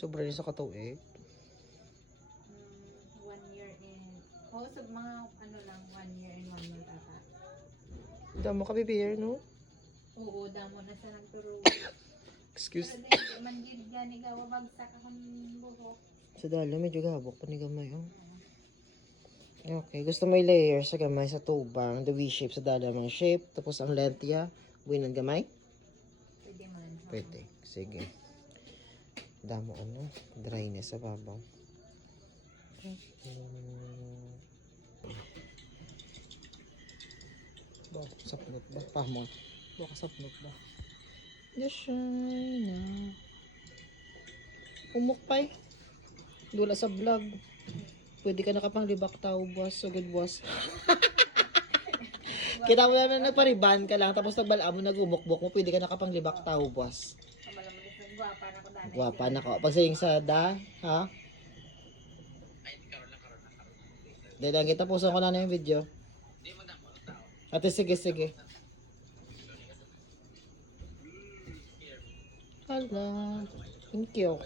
Sobra rin sa katuig. 1 year and... Oo, so mga ano lang, 1 year and 1 month ata. Damo ka bibir, no? Oo, damo na sa nagturo. Excuse. Pero dahil man gid gani ka, wabagsak akong buhok. Sa dala, medyo gabok pa ni gamay, oh. Okay, gusto mo i-layer sa gamay sa tubang, the V-shape sa dala mga shape, tapos ang length ya, buhay ng gamay? Pwede man. Pwede, sige. Damo ano, dryness sa babaw. Ba, sapnot ba? Pamon. Baka sapnot ba? Yashay na. Umukpay. Dula sa vlog. Pwede ka nakapanglibak tao, boss. So good, boss. Kita mo yan na nagpariban ka lang, tapos nagbalaan mo, nagumukbok mo, pwede ka nakapanglibak tao, boss. Kamala mo din gwapa na ko dana. Guwapa na ka. Pag saying sa da, ha? Dahil lang kita, puso ko na yung video. Ate, sige, sige. Hala. Thank you.